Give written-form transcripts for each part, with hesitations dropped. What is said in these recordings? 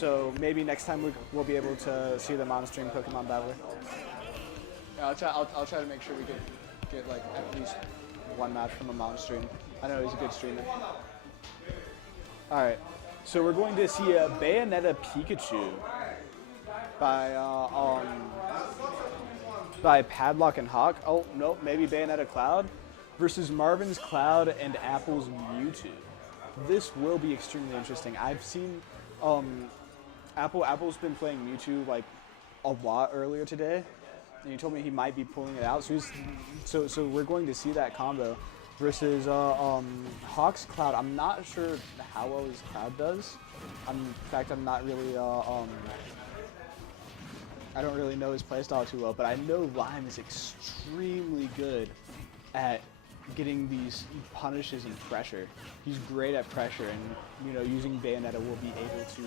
so maybe next time we'll be able to see them on stream Pokemon Battle. Yeah, I'll try to make sure we get like at least one match from him on stream. I know he's a good streamer. All right, so we're going to see a Bayonetta Pikachu by Padlock and Hawk. Oh no, maybe Bayonetta Cloud versus Marvin's Cloud and Apple's Mewtwo. This will be extremely interesting. I've seen Apple's been playing Mewtwo like a lot earlier today, and he told me he might be pulling it out. So we're going to see that combo versus Hawk's Cloud. I'm not sure how well his Cloud does. In fact, I'm not really I don't really know his playstyle too well, but I know Lime is extremely good at getting these punishes and pressure. He's great at pressure, and using Bayonetta will be able to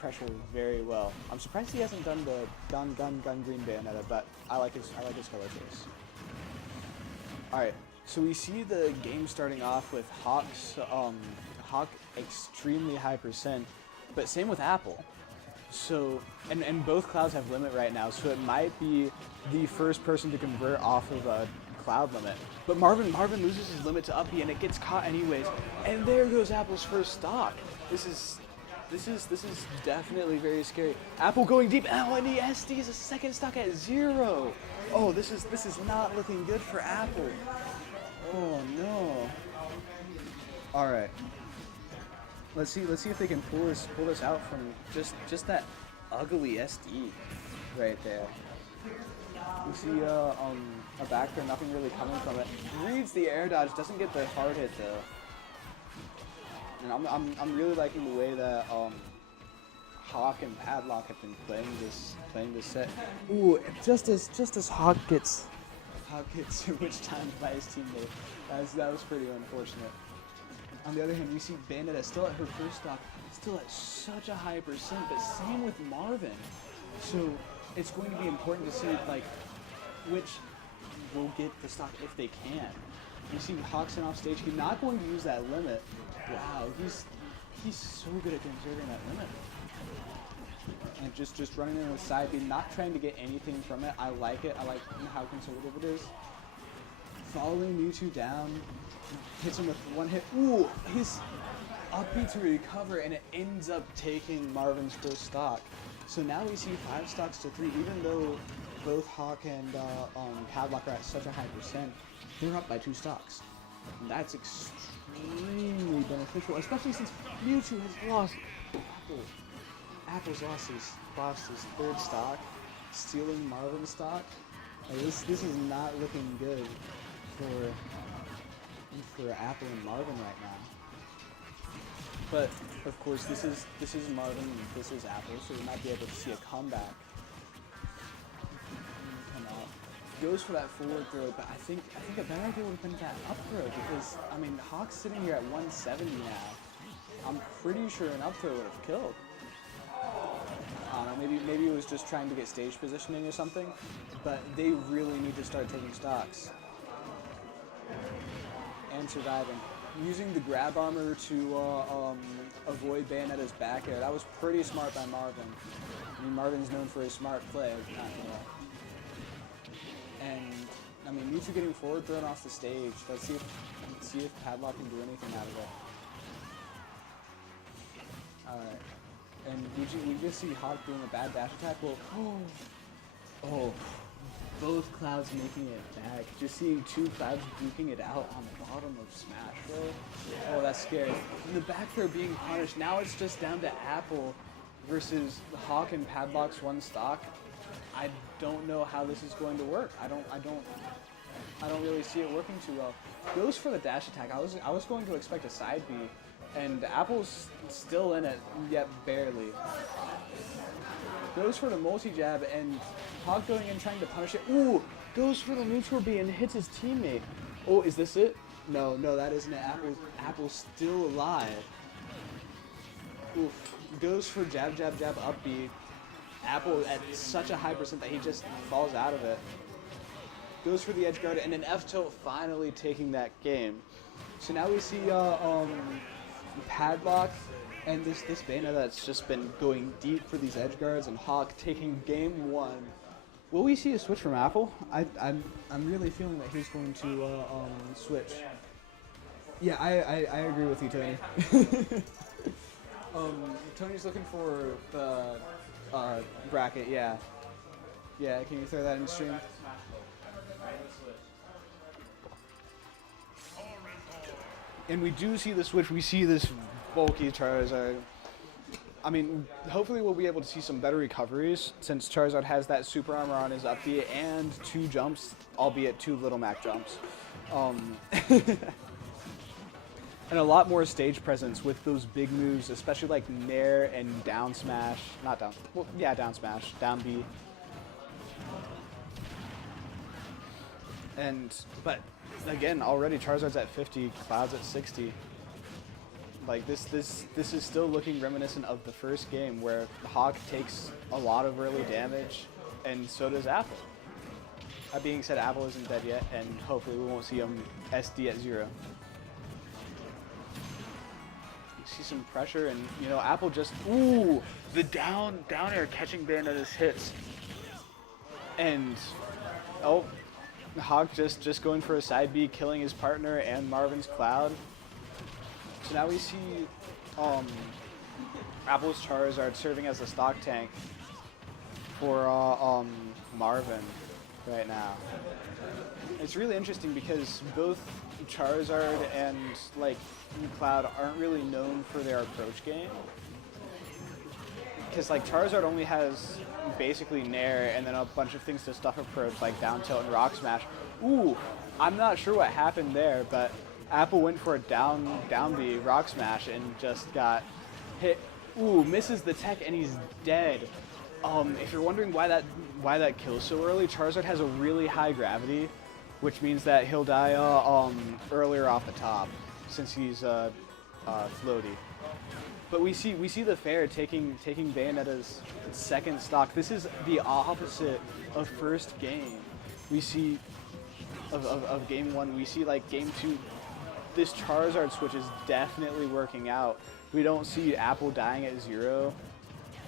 pressure very well. I'm surprised he hasn't done the gun green Bayonetta, but I like his color choice. All right, so we see the game starting off with Hawk extremely high %, but same with Apple. So, and both Clouds have limit right now, so it might be the first person to convert off of a Cloud limit. But Marvin loses his limit to Uppy, and it gets caught anyways. And there goes Apple's first stock. This is definitely very scary. Apple going deep. Oh, and he SDs a second stock at 0. Oh, this is not looking good for Apple. Oh no. All right. Let's see if they can pull this out from just that ugly SD right there. You see a back there, nothing really coming from it. Reads the air dodge, doesn't get the hard hit though. And I'm really liking the way that Hawk and Padlock have been playing this set. Ooh, just as Hawk gets switched time by his teammate. That was pretty unfortunate. On the other hand, we see Bayonetta still at her first stock, still at such a high %, but same with Marvin. So it's going to be important to see like which will get the stock if they can. You see Hawkson off stage, he's not going to use that limit. Wow, he's so good at conserving that limit. And just running in with side B, not trying to get anything from it. I like it. I like how conservative it is. Following Mewtwo down, hits him with one hit. Ooh, he's up B to recover, and it ends up taking Marvin's first stock. So now we see 5 stocks to 3, even though both Hawk and Padlock are at such a high %, they're up by 2 stocks. And that's extremely beneficial, especially since Mewtwo has lost. Apple's lost his 3rd stock, stealing Marvin's stock. This is not looking good for Apple and Marvin right now. But of course, this is Marvin and this is Apple, so we might be able to see a comeback. Come out. Goes for that forward throw, but I think a better idea would have been that up throw, because I mean Hawk's sitting here at 170 now. I'm pretty sure an up throw would have killed. I don't know, maybe it was just trying to get stage positioning or something, but they really need to start taking stocks and surviving. Using the grab armor to avoid Bayonetta's back air, that was pretty smart by Marvin. I mean, Marvin's known for a smart play, not and I mean, Mewtwo getting forward thrown off the stage. Let's see if Padlock can do anything out of it. All right. And we just see Hawk doing a bad dash attack. Well, oh, both Clouds making it back. Just seeing 2 Clouds duking it out on the bottom of Smash, bro. Oh, that's scary. And the back throw being punished. Now it's just down to Apple versus Hawk and Padlock's 1 stock. I don't know how this is going to work. I don't really see it working too well. Goes for the dash attack. I was going to expect a side B. And Apple's still in it, yet barely. Goes for the multi-jab, and Hawk going in trying to punish it. Ooh, goes for the neutral B and hits his teammate. Oh, is this it? No, that isn't it. Apple's still alive. Oof. Goes for jab, jab, jab, up B. Apple at such a high % that he just falls out of it. Goes for the edge guard, and an F tilt finally taking that game. So now we see Padlock And this Bayonetta that's just been going deep for these edge guards, and Hawk taking game 1. Will we see a switch from Apple? I'm really feeling that he's going to switch. Yeah, I agree with you, Tony. Tony's looking for the Bracket, yeah. Yeah, can you throw that in stream? And we do see the switch. We see this bulky Charizard. I mean, hopefully we'll be able to see some better recoveries since Charizard has that super armor on his up B and 2 jumps, albeit 2 Little Mac jumps. And a lot more stage presence with those big moves, especially like Nair and down smash. Not down, well, yeah, down smash, down B. But again, already Charizard's at 50, Cloud's at 60. Like this is still looking reminiscent of the first game where Hawk takes a lot of early damage, and so does Apple. That being said, Apple isn't dead yet, and hopefully we won't see him SD at 0. You see some pressure, and you know Apple just the down air catching Bayonetta's hits, and Hawk just going for a side B, killing his partner and Marvin's Cloud. So now we see Apple's Charizard serving as a stock tank for Marvin right now. It's really interesting because both Charizard and like Cloud aren't really known for their approach game. Because like Charizard only has basically Nair and then a bunch of things to stuff approach like down tilt and rock smash. I'm not sure what happened there, but Apple went for a down B rock smash and just got hit. Misses the tech and he's dead. If you're wondering why that kills so early, Charizard has a really high gravity, which means that he'll die earlier off the top since he's floaty. But we see the fair taking Bayonetta's second stock. This is the opposite of first game. We see of game 1. We see like game 2. This Charizard switch is definitely working out. We don't see Apple dying at 0,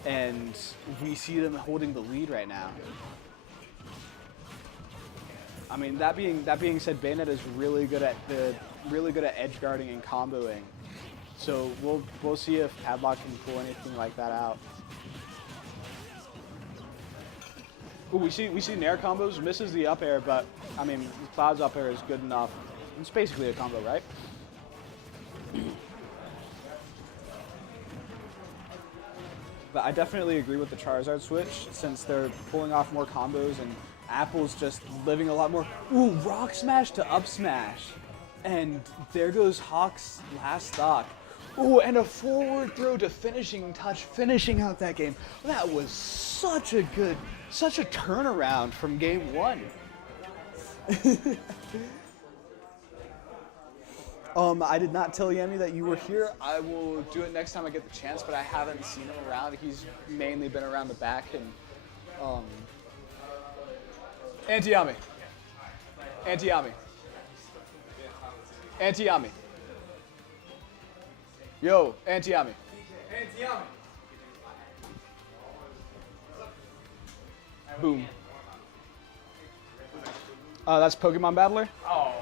and we see them holding the lead right now. I mean, that being said, Bayonetta is really good at edge guarding and comboing. So we'll see if Padlock can pull anything like that out. We see Nair combos, misses the up air, but I mean Cloud's up air is good enough. It's basically a combo, right? But I definitely agree with the Charizard switch since they're pulling off more combos and Apple's just living a lot more. Rock smash to up smash. And there goes Hawk's last stock. And a forward throw to finishing touch, finishing out that game. That was such a turnaround from game 1. I did not tell Yemi that you were here. I will do it next time I get the chance, but I haven't seen him around. He's mainly been around the back and Anti-Yami. Yo, Anti-Yami. Boom. That's Pokemon Battler? Oh.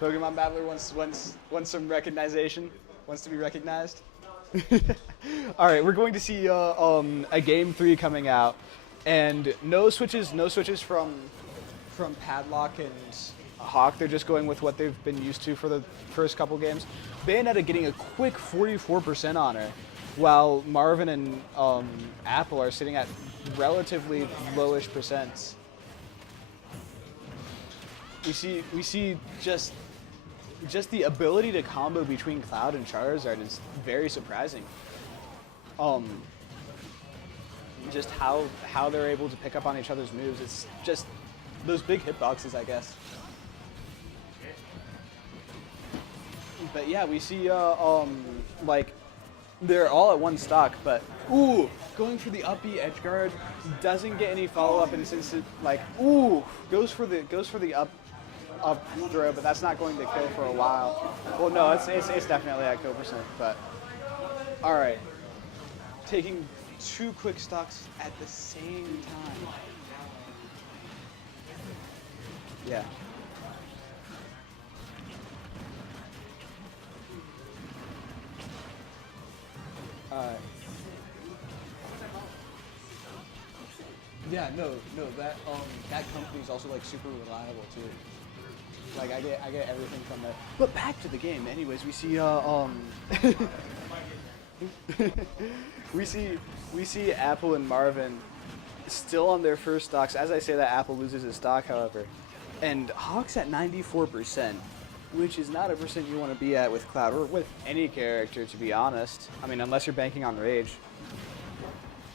Pokemon Battler wants some recognition, wants to be recognized. All right, we're going to see a game 3 coming out, and no switches from Padlock and Hawk. They're just going with what they've been used to for the first couple games. Bayonetta getting a quick 44% on her, while Marvin and Apple are sitting at relatively lowish percents. We see just the ability to combo between Cloud and Charizard is very surprising. Just how they're able to pick up on each other's moves. It's just those big hitboxes, I guess. But yeah, we see like they're all at one stock, but going for the up B edge guard, doesn't get any follow up, and since it like goes for the up throw, but that's not going to kill for a while. Well, no, it's definitely at kill percent, but All right. Taking 2 quick stocks at the same time. Yeah. Yeah, no, that company's also like super reliable too. Like I get everything from there. But back to the game. Anyways, we see we see Apple and Marvin still on their first stocks. As I say that, Apple loses his stock, however, and Hawk's at 94%, which is not a percent you want to be at with Cloud or with any character, to be honest. I mean, unless you're banking on Rage.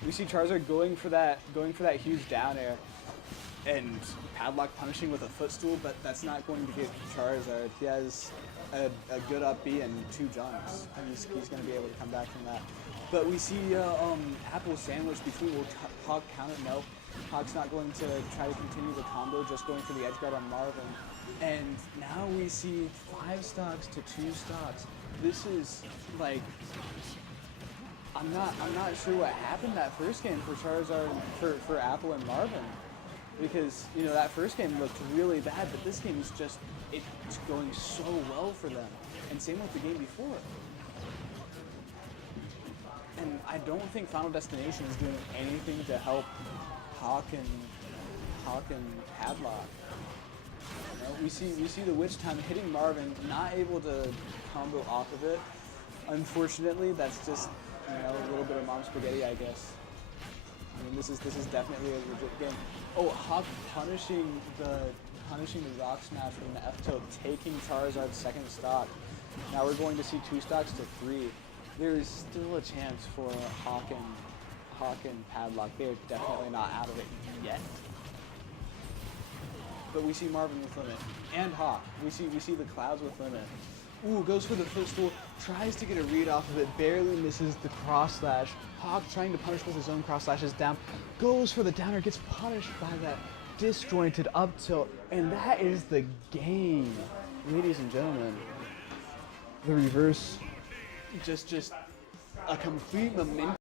We see Charizard going for that huge down air, and Padlock punishing with a footstool, but that's not going to get Charizard. He has a good up B and 2 jumps. He's going to be able to come back from that. But we see Apple sandwich between. Will Hawk counter? No. Hawk's not going to try to continue the combo, just going for the edge guard on Marvin. And now we see 5 stocks to 2 stocks. This is like, I'm not sure what happened that first game for Charizard, for Apple and Marvin, because that first game looked really bad, but this game is just, it's going so well for them, and same with the game before. And I don't think Final Destination is doing anything to help Hawk and Padlock. We see the Witch Time hitting Marvin, not able to combo off of it. Unfortunately, that's just a little bit of mom spaghetti, I guess. I mean, this is definitely a legit game. Oh, Hawk punishing the Rock Smash from the F tilt, taking Charizard's second stock. Now we're going to see 2 stocks to 3. There is still a chance for Hawk and Padlock. They're definitely not out of it yet. But we see Marvin with limit, and Hawk. We see the Clouds with limit. Ooh, goes for the footstool, tries to get a read off of it, barely misses the cross slash. Hawk trying to punish with his own cross slashes down, goes for the downer, gets punished by that disjointed up tilt, and that is the game, ladies and gentlemen. The reverse, just a complete momentum.